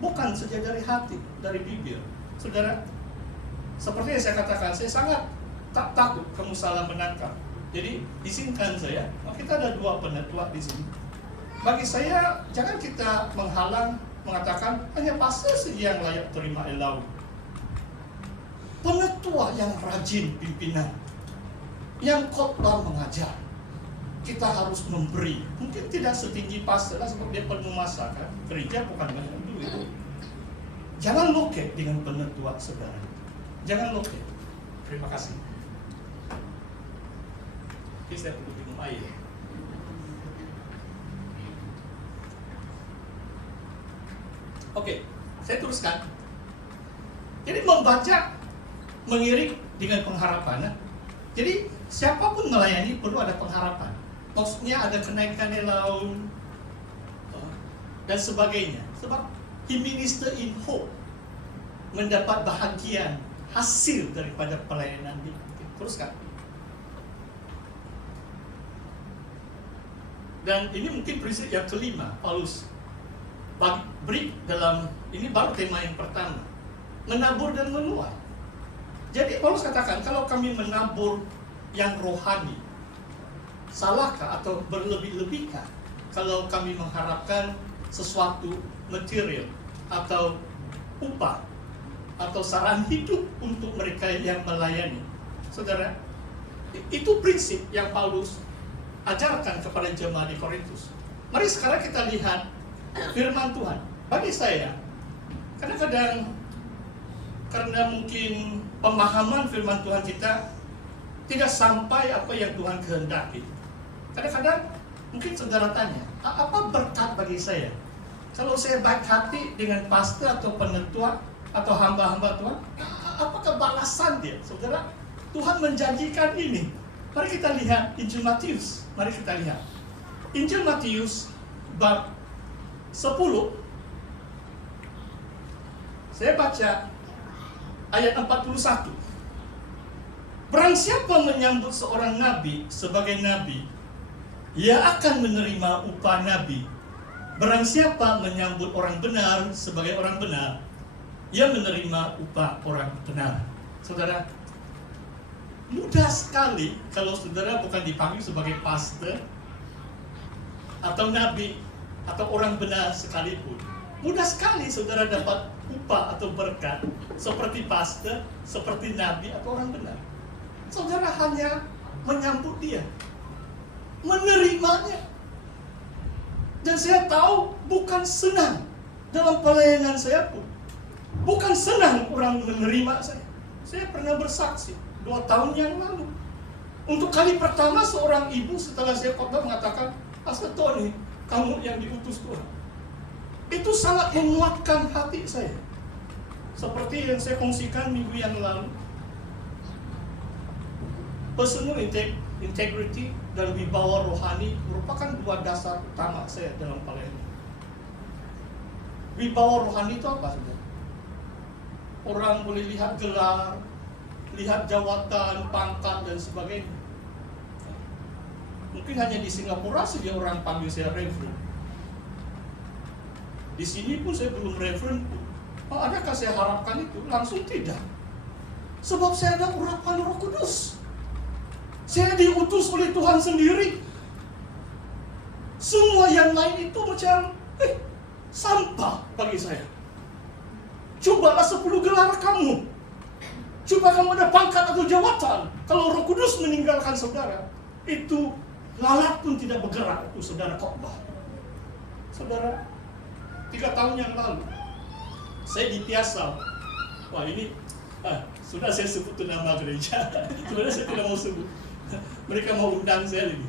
bukan saja dari hati, dari bibir. Saudara, seperti yang saya katakan, saya sangat tak takut kamu salah menangkap. Jadi izinkan saya, kita ada 2 penetua di sini. Bagi saya, jangan kita mengatakan hanya pastor saja yang layak terima elau. Penetua yang rajin pimpinan, yang khotbah mengajar, kita harus memberi. Mungkin tidak setinggi pastor lah, sebab dia penuh masa kan. Gereja bukan banyak duit. Jangan loket dengan penetua saudara. Jangan loket. Terima kasih. Oke, saya perlu minum air. Oke, saya teruskan. Jadi membaca, mengiring dengan pengharapan. Jadi siapapun melayani perlu ada pengharapan. Maksudnya ada kenaikan elau dan sebagainya. Sebab he minister in hope, mendapat bahagian hasil daripada pelayanan dia. Teruskan. Dan ini mungkin prinsip yang kelima Paulus beri dalam, ini baru tema yang pertama, menabur dan menuai. Jadi Paulus katakan, kalau kami menabur yang rohani, salahkah atau berlebih-lebihkah kalau kami mengharapkan sesuatu material atau upah atau saran hidup untuk mereka yang melayani? Saudara, itu prinsip yang Paulus ajarkan kepada jemaat di Korintus. Mari sekarang kita lihat firman Tuhan. Bagi saya, kadang-kadang karena mungkin pemahaman firman Tuhan kita tidak sampai apa yang Tuhan kehendaki. Kadang-kadang mungkin saudara tanya, apa berkat bagi saya? Kalau saya baik hati dengan pastor atau penetua atau hamba-hamba Tuhan, apakah balasan dia? Saudara, Tuhan menjanjikan ini. Mari kita lihat Injil Matius. Mari kita lihat Injil Matius bab 10. Saya baca ayat 41. Barang siapa menyambut seorang nabi sebagai nabi, ia akan menerima upah nabi. Barang siapa menyambut orang benar sebagai orang benar, ia menerima upah orang benar. Saudara, mudah sekali kalau saudara bukan dipanggil sebagai pastor atau nabi atau orang benar sekalipun. Mudah sekali saudara dapat upah atau berkat seperti pastor, seperti nabi atau orang benar. Saudara hanya menyambut dia, menerimanya. Dan saya tahu bukan senang dalam pelayanan saya pun. Bukan senang orang menerima saya. Saya pernah bersaksi 2 tahun yang lalu. Untuk kali pertama seorang ibu setelah saya khotbah mengatakan, Pastor Tony, kamu yang diutus Tuhan. Itu sangat menguatkan hati saya. Seperti yang saya kongsikan minggu yang lalu. Personal integrity dan wibawa rohani merupakan 2 dasar utama saya dalam pelayanan. Wibawa rohani itu apa saudara? Orang boleh lihat gelar, lihat jawatan, pangkat dan sebagainya. Mungkin hanya di Singapura saja orang panggil saya reverend. Di sini pun saya belum reverend pun. Adakah saya harapkan itu? Langsung tidak. Sebab saya ada urapan Roh Kudus. Saya diutus oleh Tuhan sendiri. Semua yang lain itu macam sampah bagi saya. Cobalah 10 gelar kamu. Coba kamu ada pangkat atau jawatan. Kalau Roh Kudus meninggalkan saudara, itu lalat pun tidak bergerak. Itu saudara khotbah. Saudara, 3 tahun yang lalu saya di Tiasau. Wah ini sudah saya sebut itu nama gereja. Sebenarnya saya tidak mau sebut. Mereka mau undang saya lagi.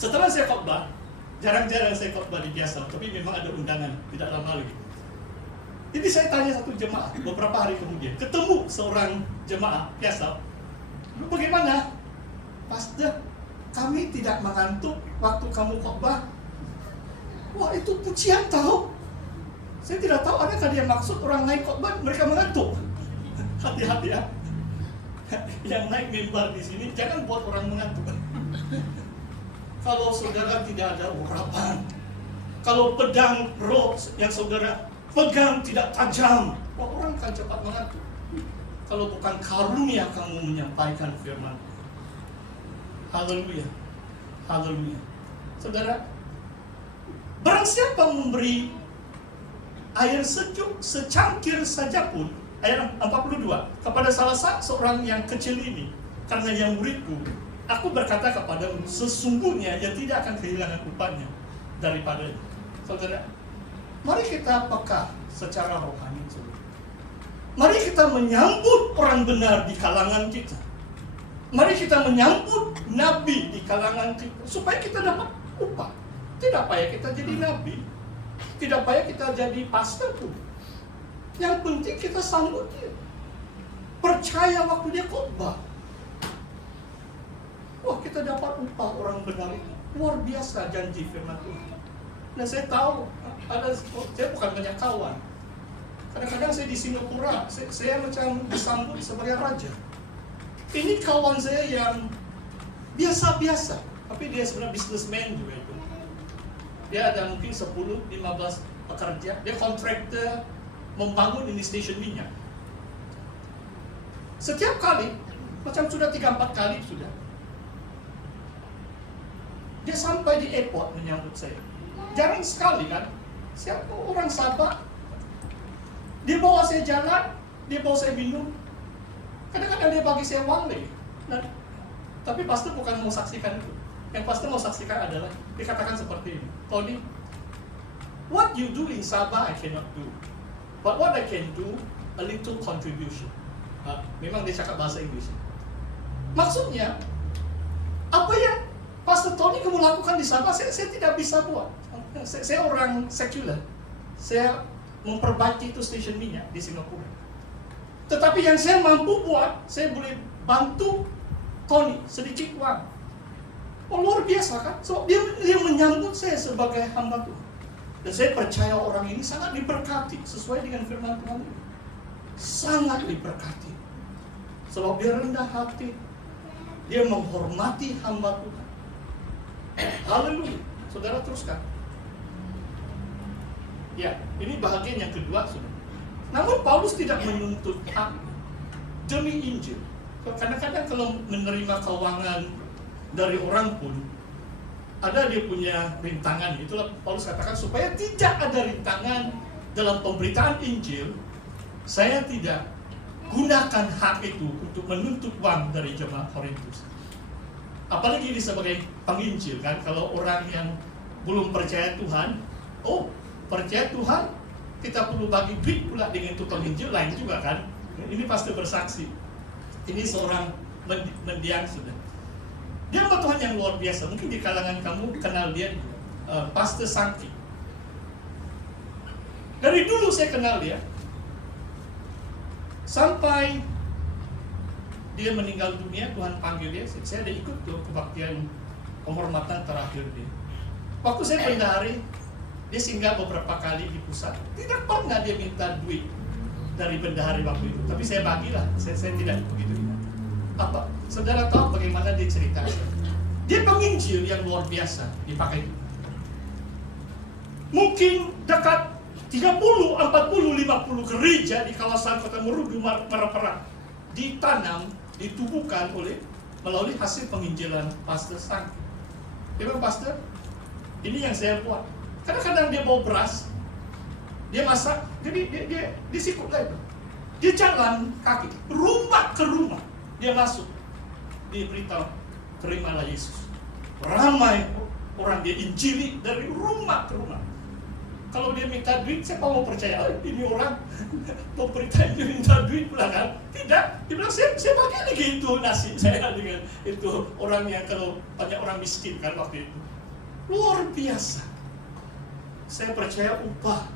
Setelah saya khotbah, jarang-jarang saya khotbah di Tiasau, tapi memang ada undangan, tidak lama lagi. Jadi saya tanya satu jemaah beberapa hari kemudian, ketemu seorang jemaah Tiasau. Bagaimana? Pastor, kami tidak mengantuk waktu kamu khotbah. Wah itu pujian tahu. Saya tidak tahu adakah dia maksud orang naik khotbah mereka mengantuk. Hati-hati ya. Yang naik mimbar di sini jangan buat orang mengantuk. Kalau saudara tidak ada urapan, kalau pedang roh yang saudara pegang tidak tajam. Wah, orang kan cepat mengantuk kalau bukan karunia kamu menyampaikan firman. Haleluya, haleluya. Saudara, barang siapa memberi air sejuk secangkir saja pun, ayat 42, kepada salah seorang yang kecil ini, karena yang muridku, aku berkata kepadamu, sesungguhnya ia tidak akan kehilangan upahnya daripada itu. Saudara, mari kita peka secara rohani. Mari kita menyambut orang benar di kalangan kita. Mari kita menyambut nabi di kalangan kita, supaya kita dapat upah. Tidak payah kita jadi nabi, tidak payah kita jadi pastor pun. Yang penting kita sambut dia. Percaya waktu dia khotbah. Wah, kita dapat upah orang benar itu. Luar biasa janji firman Tuhan. Nah, saya tahu, saya bukan banyak kawan. Kadang-kadang saya di Singapura, saya macam disambut sebagai raja. Ini kawan saya yang biasa-biasa, tapi dia sebenarnya businessman juga itu. Dia ada mungkin 10-15 pekerja, dia kontraktor membangun ini stasiun minyak. Setiap kali, macam sudah 3-4 kali sudah, dia sampai di airport menyambut saya. Jarang sekali kan, siapa orang Sabah, dia bawa saya jalan, dia bawa saya minum. Kadang-kadang dia bagi saya uang lagi. Nah, tapi pastor bukan mau saksikan itu. Yang pastor mau saksikan adalah dikatakan seperti ini, Tony, what you do in Sabah I cannot do, but what I can do, a little contribution. Memang dia cakap bahasa Inggris. Maksudnya, apa yang Pastor Tony kamu lakukan di Sabah, saya tidak bisa buat. Saya orang sekuler. Saya memperbaiki itu stasiun minyak di Singapura. Tetapi yang saya mampu buat, saya boleh bantu Tony sedikit uang. Oh, luar biasa kan? So, dia menyambut saya sebagai hamba Tuhan. Dan saya percaya orang ini sangat diberkati sesuai dengan firman Tuhan ini. Sangat diberkati. Sebab dia rendah hati. Dia menghormati hamba Tuhan. Haleluya. Saudara teruskan. Ya, ini bahagian yang kedua sudah. Namun Paulus tidak menuntut hak demi Injil. Kadang-kadang kalau menerima keuangan dari orang pun ada dia punya rintangan. Itulah Paulus katakan supaya tidak ada rintangan dalam pemberitaan Injil. Saya tidak gunakan hak itu untuk menuntut uang dari jemaat Korintus. Apalagi ini sebagai penginjil kan, kalau orang yang belum percaya Tuhan, percaya Tuhan, kita perlu bagi duit pula dengan itu penginjil lain juga kan. Ini pasti bersaksi. Ini seorang mendiang sudah. Dia hamba Tuhan yang luar biasa. Mungkin di kalangan kamu kenal dia, Pastor Sangki. Dari dulu saya kenal dia. Sampai dia meninggal dunia, Tuhan panggil dia. Saya ada ikut tuh kebaktian penghormatan terakhir dia. Waktu saya bendahari, dia singgah beberapa kali di pusat. Tidak pernah dia minta duit dari bendahari waktu itu. Tapi saya bagilah, saya tidak begitu ingat. Apa? Saudara tahu bagaimana dia cerita? Dia penginjil yang luar biasa dipakai. Mungkin dekat 30, 40, 50 gereja di kawasan Kota Merudu, Maraperang ditanam, ditubuhkan melalui hasil penginjilan Pastor Sang. Dia bilang, Pastor, ini yang saya buat. Kadang-kadang dia bawa beras, dia masak, jadi dia sikut lah itu. Dia jalan kaki, rumah ke rumah, dia masuk, dia beritahu, terimalah Yesus. Ramai orang dia injili dari rumah ke rumah. Kalau dia minta duit, siapa mau percaya? Ini orang mau berita dia minta duit pula kan? Tidak, dia bilang saya bagi lagi itu nasi saya dengan itu orang yang kalau banyak orang miskin kan waktu itu. Luar biasa. Saya percaya upah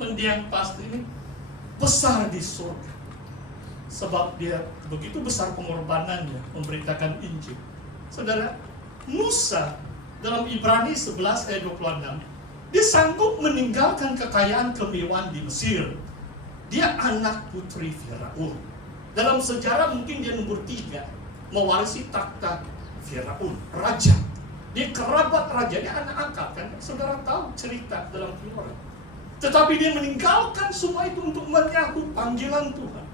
mendiang pastor ini besar di surga. Sebab dia begitu besar pengorbanannya memberitakan Injil. Saudara, Musa dalam Ibrani 11 ayat 26, dia sanggup meninggalkan kekayaan kemewahan di Mesir. Dia anak putri Firaun. Dalam sejarah mungkin dia nomor 3 mewarisi takhta Firaun, raja. Dia kerabat raja, dia anak angkat kan. Saudara tahu cerita dalam Torah. Tetapi dia meninggalkan semua itu untuk menyambut panggilan Tuhan,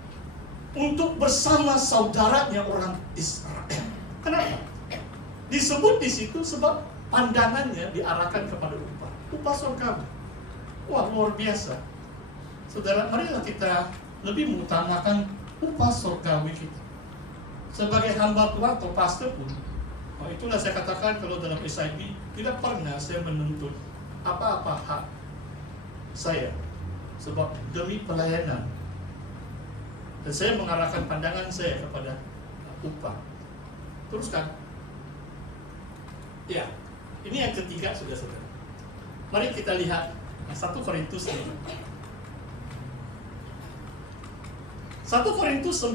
untuk bersama saudaranya orang Israel. Kenapa? Disebut di situ sebab pandangannya diarahkan kepada upah surgawi. Wah, luar biasa. Saudara, marilah kita lebih mengutamakan upah surgawi kita. Sebagai hamba Tuhan atau pastor pun, itulah saya katakan kalau dalam SIP tidak pernah saya menuntut apa-apa hak saya, sebab demi pelayanan. Dan saya mengarahkan pandangan saya kepada upah. Teruskan. Ya, ini yang ketiga sudah saudara. Mari kita lihat 1 Korintus 9. 1 Korintus 9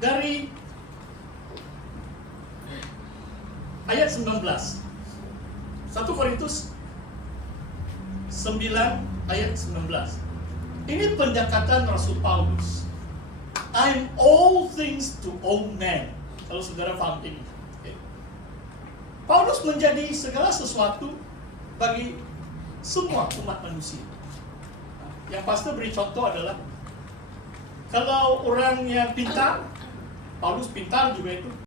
dari ayat 19. 1 Korintus 9 ayat 19. Ini pendekatan Rasul Paulus. I'm all things to all men. Kalau saudara paham ini. Paulus menjadi segala sesuatu bagi semua umat manusia. Yang pastor beri contoh adalah kalau orang yang pintar, Paulus pintar juga itu.